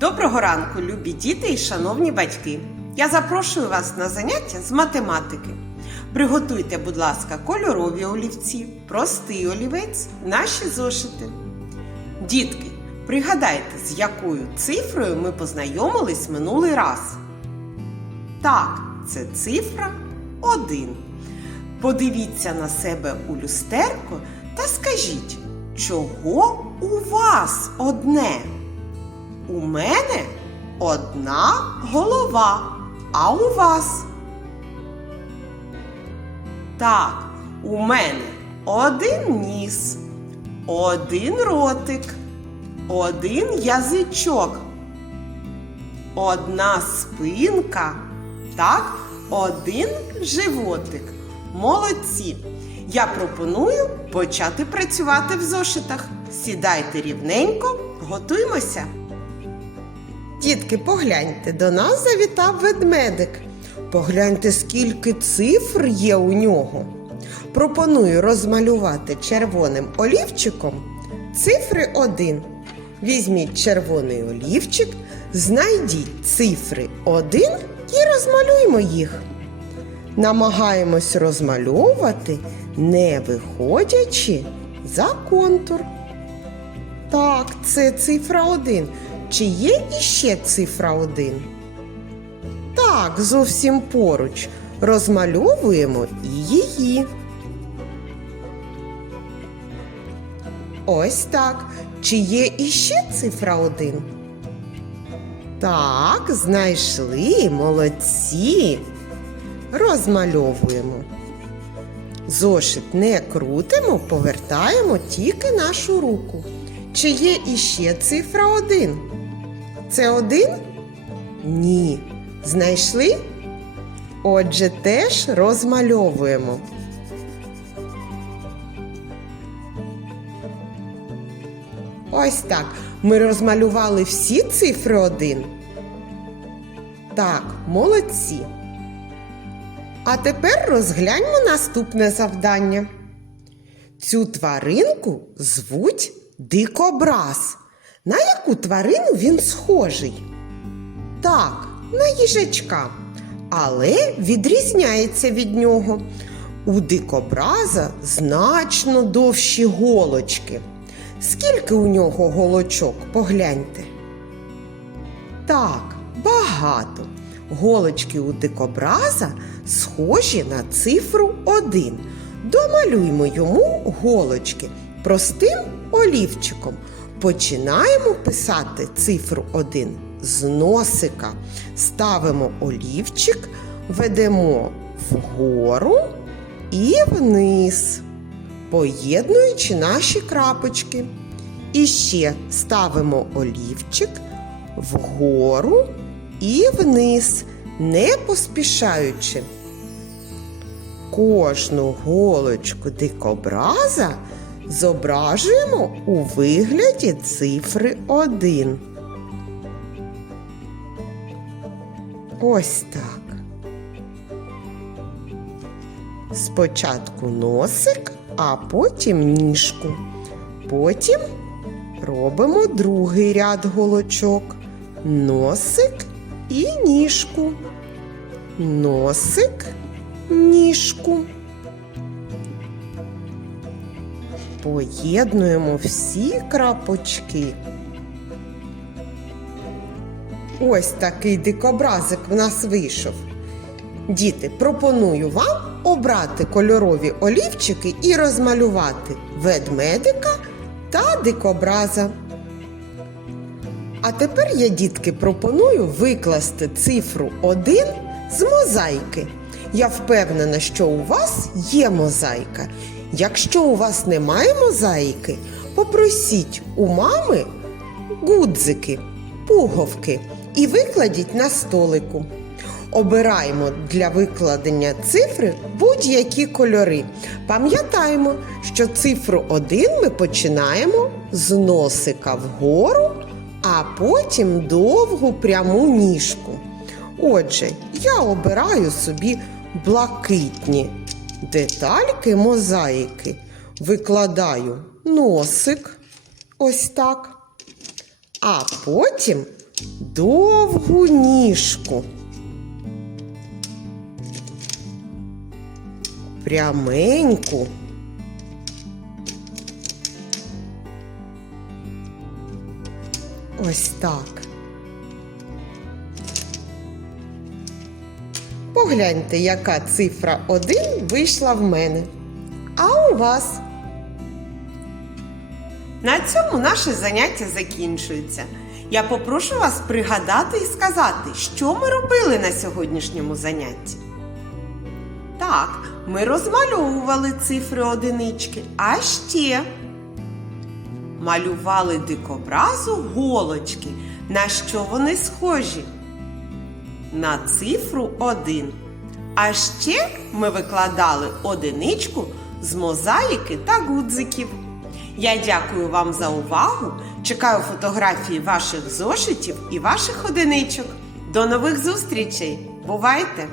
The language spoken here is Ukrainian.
Доброго ранку, любі діти і шановні батьки! Я запрошую вас на заняття з математики. Приготуйте, будь ласка, кольорові олівці, простий олівець, наші зошити. Дітки, пригадайте, з якою цифрою ми познайомились минулий раз. Так, це цифра 1. Подивіться на себе у люстерко та скажіть, чого у вас одне? У мене одна голова, а у вас? Так, у мене один ніс, один ротик, один язичок, одна спинка, так, один животик. Молодці! Я пропоную почати працювати в зошитах. Сідайте рівненько, готуємося. Дітки, погляньте, до нас завітав ведмедик. Погляньте, скільки цифр є у нього. Пропоную розмалювати червоним олівчиком цифри 1. Візьміть червоний олівчик, знайдіть цифри 1 і розмалюймо їх. Намагаємось розмальовувати, не виходячи за контур. Так, це цифра 1. Чи є іще цифра 1? Так, зовсім поруч. Розмальовуємо і її. Ось так. Чи є іще цифра 1? Так, знайшли, молодці. Розмальовуємо. Зошит не крутимо, повертаємо тільки нашу руку. Чи є іще цифра 1? Це 1? Ні. Знайшли? Отже, теж розмальовуємо. Ось так. Ми розмалювали всі цифри 1. Так, молодці. А тепер розгляньмо наступне завдання. Цю тваринку звуть дикобраз. На яку тварину він схожий? Так, на їжачка. Але відрізняється від нього. У дикобраза значно довші голочки. Скільки у нього голочок, погляньте. Так, багато. Голочки у дикобраза схожі на цифру 1. Домалюймо йому голочки простим олівчиком. Починаємо писати цифру 1 з носика. Ставимо олівчик, ведемо вгору і вниз, поєднуючи наші крапочки. І ще ставимо олівчик вгору і вниз, не поспішаючи. Кожну голочку дикобраза зображуємо у вигляді цифри 1. Ось так. Спочатку носик, а потім ніжку. Потім робимо другий ряд голочок. Носик і ніжку. Носик, ніжку. Поєднуємо всі крапочки. Ось такий дикобразик в нас вийшов. Діти, пропоную вам обрати кольорові олівчики і розмалювати ведмедика та дикобраза. А тепер я, дітки, пропоную викласти цифру 1 з мозаїки. Я впевнена, що у вас є мозаїка. Якщо у вас немає мозаїки, попросіть у мами гудзики, пуговки і викладіть на столику. Обираємо для викладення цифри будь-які кольори. Пам'ятаємо, що цифру 1 ми починаємо з носика вгору, а потім довгу пряму ніжку. Отже, я обираю собі блакитні детальки мозаїки. Викладаю носик ось так. А потім довгу ніжку. Пряменьку. Ось так. Погляньте, яка цифра 1 вийшла в мене. А у вас? На цьому наше заняття закінчується. Я попрошу вас пригадати і сказати, що ми робили на сьогоднішньому занятті. Так, ми розмальовували цифри одинички, а ще малювали дикобразу голочки. На що вони схожі? На цифру 1. А ще ми викладали одиничку з мозаїки та гудзиків. Я дякую вам за увагу. Чекаю фотографії ваших зошитів і ваших одиничок. До нових зустрічей! Бувайте!